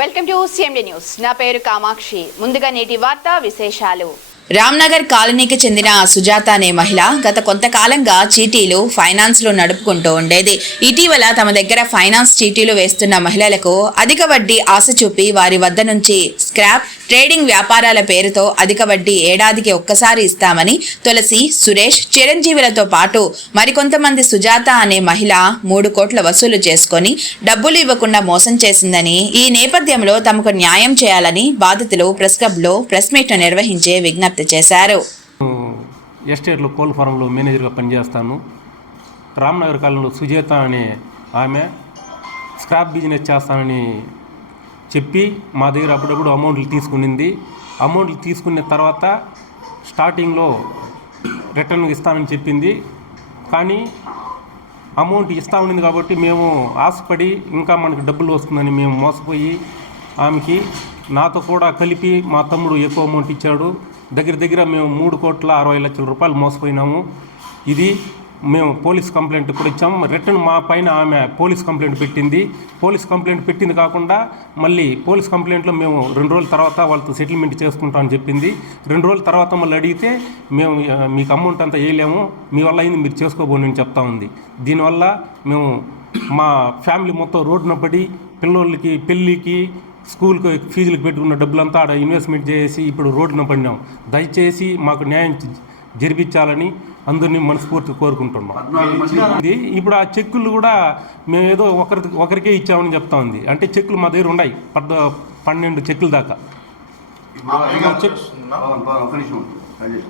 Welcome to CMD news. నా పేరు కామాక్షి. ముందుగా నేటి వార్తా విశేషాలు. రామ్నగర్ కాలనీకి చెందిన సుజాత అనే మహిళ గత కొంతకాలంగా చీటీలు ఫైనాన్స్లో నడుపుకుంటూ ఉండేది. ఇటీవల తమ దగ్గర ఫైనాన్స్ చీటీలు వేస్తున్న మహిళలకు అధిక వడ్డీ ఆశ చూపి వారి వద్ద నుంచి స్క్రాప్ ట్రేడింగ్ వ్యాపారాల పేరుతో అధిక వడ్డీ ఏడాదికి ఒక్కసారి ఇస్తామని తులసి, సురేష్, చిరంజీవులతో పాటు మరికొంతమంది సుజాత అనే మహిళ 3 కోట్ల వసూలు చేసుకొని డబ్బులు ఇవ్వకుండా మోసం చేసిందని, ఈ నేపథ్యంలో తమకు న్యాయం చేయాలని బాధితులు ప్రెస్ క్లబ్లో ప్రెస్ మీట్ నిర్వహించే విజ్ఞప్తి చేశారు. ఎస్టేట్లో కోల్ ఫారంలో మేనేజర్గా పనిచేస్తాను. రామ్నగర్ కాలనీలో సుజాత అనే ఆమె స్క్రాప్ బిజినెస్ చేస్తానని చెప్పి మా దగ్గర అప్పుడప్పుడు అమౌంట్లు తీసుకునింది. అమౌంట్లు తీసుకున్న తర్వాత స్టార్టింగ్లో రిటర్న్ ఇస్తానని చెప్పింది. కానీ అమౌంట్ ఇస్తా ఉండింది కాబట్టి మేము ఆశపడి ఇంకా మనకు డబ్బులు వస్తుందని మేము మోసపోయి ఆమెకి నాతో కూడా కలిపి మా తమ్ముడు ఎక్కువ అమౌంట్ ఇచ్చాడు. దగ్గర మేము 3,60,00,000 రూపాయలు మోసపోయినాము. ఇది మేము పోలీస్ కంప్లైంట్ కూడా ఇచ్చాము. రిటర్న్ మా పైన ఆమె పోలీస్ కంప్లైంట్ పెట్టింది. పోలీస్ కంప్లైంట్ పెట్టింది కాకుండా మళ్ళీ పోలీస్ కంప్లైంట్లో మేము 2 రోజుల తర్వాత వాళ్ళతో సెటిల్మెంట్ చేసుకుంటామని చెప్పింది. 2 రోజుల తర్వాత మళ్ళీ అడిగితే మేము మీకు అమౌంట్ అంతా వేయలేము, మీ వల్ల అయింది మీరు చేసుకోబోని అని చెప్తా ఉంది. దీనివల్ల మేము మా ఫ్యామిలీ మొత్తం రోడ్డున పడి పిల్లోళ్ళకి పెళ్ళికి స్కూల్కి ఫీజులకు పెట్టుకున్న డబ్బులంతా ఆడ ఇన్వెస్ట్మెంట్ చేసి ఇప్పుడు రోడ్డున పడినాం. దయచేసి మాకు న్యాయం జరిపించాలని అందరినీ మనస్ఫూర్తి కోరుకుంటున్నాం. ఇది ఇప్పుడు ఆ చెక్కులు కూడా మేము ఏదో ఒకరికే ఇచ్చామని చెప్తా ఉంది. అంటే చెక్కులు మా దగ్గర ఉన్నాయి 12 చెక్కుల దాకా.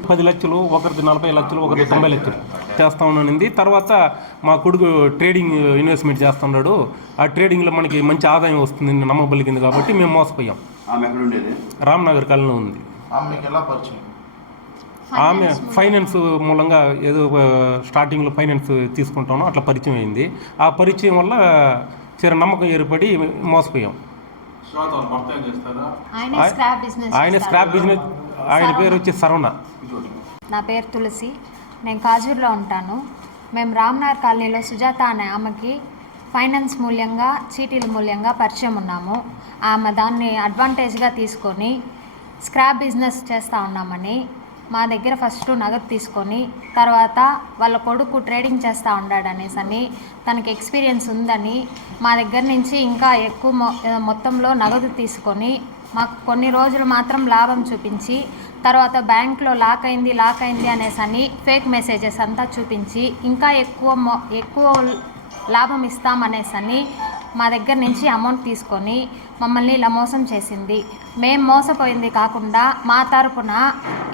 10 లక్షలు, ఒకరికి 40 లక్షలు, ఒకరికి 90 లక్షలు చేస్తా ఉన్నానండి. తర్వాత మా కొడుకు ట్రేడింగ్ ఇన్వెస్ట్మెంట్ చేస్తున్నాడు. ఆ ట్రేడింగ్లో మనకి మంచి ఆదాయం వస్తుంది నమ్మబలిగింది కాబట్టి మేము మోసపోయాం. రామ్నగర్ కాలనీలో ఉంది. ఆమె ఫైనాన్స్ మూలంగా ఏదో స్టార్టింగ్లో ఫైనాన్స్ తీసుకుంటాను అట్లా పరిచయం అయింది. ఆ పరిచయం వల్ల చిర నమ్మకం ఏర్పడి మోసపోయాం. ఆయన స్క్రాప్ బిజినెస్, ఆయన పేరు వచ్చి సరవణ. నా పేరు తులసి. నేను కాజూర్లో ఉంటాను. మేము రామ్నగర్ కాలనీలో సుజాత అనే ఆమెకి ఫైనాన్స్ మూల్యంగా, చీటీల మూల్యంగా పరిచయం ఉన్నాము. ఆమె దాన్ని అడ్వాంటేజ్గా తీసుకొని స్క్రాప్ బిజినెస్ చేస్తూ ఉన్నామని మా దగ్గర ఫస్ట్ నగదు తీసుకొని తర్వాత వాళ్ళ కొడుకు ట్రేడింగ్ చేస్తూ ఉన్నాడనేసని, తనకి ఎక్స్పీరియన్స్ ఉందని మా దగ్గర నుంచి ఇంకా ఎక్కువ మొత్తంలో నగదు తీసుకొని మాకు కొన్ని రోజులు మాత్రం లాభం చూపించి తర్వాత బ్యాంక్లో లాక్ అయింది అనేసని ఫేక్ మెసేజెస్ అంతా చూపించి ఇంకా ఎక్కువ లాభం ఇస్తామనేసని మా దగ్గర నుంచి అమౌంట్ తీసుకొని మమ్మల్ని ఇలా మోసం చేసింది. మేము మోసపోయింది కాకుండా మా తరపున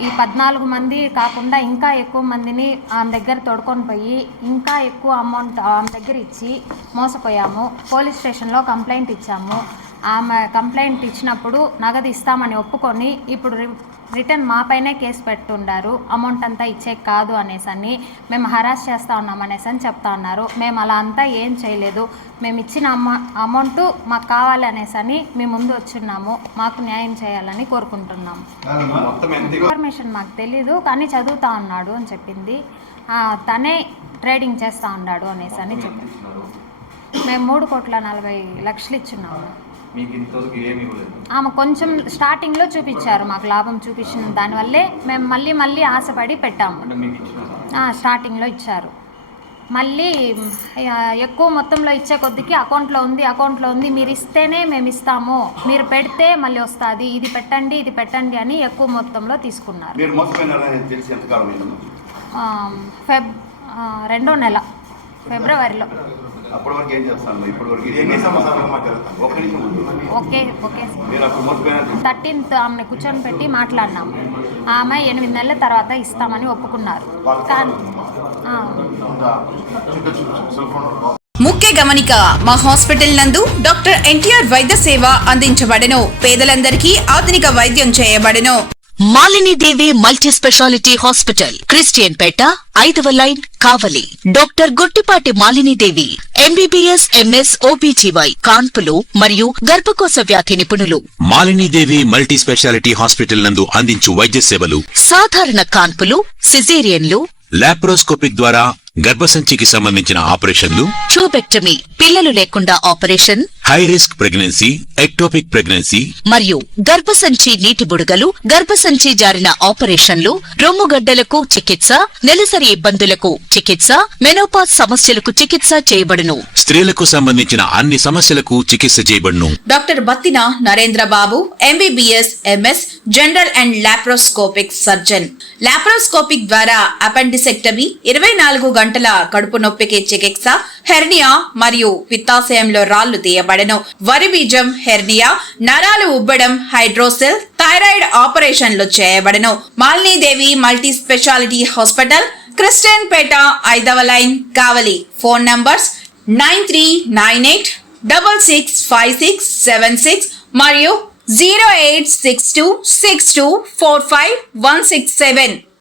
ఈ 14 మంది కాకుండా ఇంకా ఎక్కువ మందిని ఆమె దగ్గర తోడుకొని పోయి ఇంకా ఎక్కువ అమౌంట్ ఆమె దగ్గర ఇచ్చి మోసపోయాము. పోలీస్ స్టేషన్లో కంప్లైంట్ ఇచ్చాము. ఆమె కంప్లైంట్ ఇచ్చినప్పుడు నగదు ఇస్తామని ఒప్పుకొని ఇప్పుడు రిటర్న్ మా పైనే కేసు పెట్టుండారు. అమౌంట్ అంతా ఇచ్చే కాదు అనేసని, మేము హరాస్ చేస్తూ ఉన్నామనేసని చెప్తా ఉన్నారు. మేము అలా అంతా ఏం చేయలేదు. మేము ఇచ్చిన అమౌంట్ మాకు కావాలి అనేసని మేము ముందు వచ్చున్నాము. మాకు న్యాయం చేయాలని కోరుకుంటున్నాము. ఇన్ఫర్మేషన్ మాకు తెలీదు కానీ చదువుతా ఉన్నాడు అని చెప్పింది. తనే ట్రేడింగ్ చేస్తూ ఉన్నాడు అనేసని చెప్పింది. మేము 3,40,00,000 ఇచ్చున్నాము. ఆమె కొంచెం స్టార్టింగ్లో చూపించారు, మాకు లాభం చూపించిన దానివల్లే మేము మళ్ళీ ఆశపడి పెట్టాము. స్టార్టింగ్లో ఇచ్చారు. మళ్ళీ ఎక్కువ మొత్తంలో ఇచ్చే కొద్దికి అకౌంట్లో ఉంది మీరు ఇస్తేనే మేము ఇస్తాము, మీరు పెడితే మళ్ళీ వస్తుంది, ఇది పెట్టండి అని ఎక్కువ మొత్తంలో తీసుకున్నారు. 2వ నెల ఫిబ్రవరిలో. ఓకే 13th ఆమెను కూర్చొని పెట్టి మాట్లాడినాము. ఆమె 8 నెలల తర్వాత ఇస్తామని ఒప్పుకున్నారు. ముఖ్య గమనిక, మా హాస్పిటల్ నందు డాక్టర్ ఎన్టీఆర్ వైద్య సేవ అందించబడెను. పేదలందరికీ ఆధునిక వైద్యం చేయబడెను. Malinidevi multi speciality hospital, Christian Peta, 5వ line, Kavali. Doctor Gottipati Malinidevi MBBS MS OBGY కాన్పులు మరియు గర్భకోశ వ్యాధి నిపుణులు. మాలినీదేవి మల్టీ స్పెషాలిటీ హాస్పిటల్ నందు అందించు వైద్య సేవలు: సాధారణ కాన్పులు, సిజేరియన్లు, లాప్రోస్కోపిక్ ద్వారా గర్భసంచికి సంబంధించిన ఆపరేషన్లు, ట్యూబెక్టమీ పిల్లలు లేకుండా operation, high risk pregnancy, ectopic pregnancy, మరియు గర్భసంచి నీటి బుడగలు, గర్భసంచి జారిన ఆపరేషన్లు, రొమ్ముగడ్డలకు చికిత్స, నెలసరి ఇబ్బందులకు చికిత్స, మెనోపాజ్ సమస్యలకు చికిత్స చేయబడును. స్త్రీలకు సంబంధించిన అన్ని సమస్యలకు చికిత్స చేయబడును. Doctor Battina Narendra Babu MBBS MS general and laparoscopic surgeon. Laparoscopic ద్వారా అపెండిసెక్టమీ, 24 గంటల కడుపు నొప్పికి చికిత్స, హెర్నియా మరియు పిత్తాశయంలో రాళ్లు తీయబడను. వరి బీజం, హెర్నియా, నరాలు ఉబ్బడం, హైడ్రోసెల్, థైరాయిడ్ ఆపరేషన్లు చేయబడను. Malinidevi multi speciality hospital, Christian Peta, 5వ లైన్, కావలి. ఫోన్ నంబర్స్ 9398665676 మరియు 08626245167.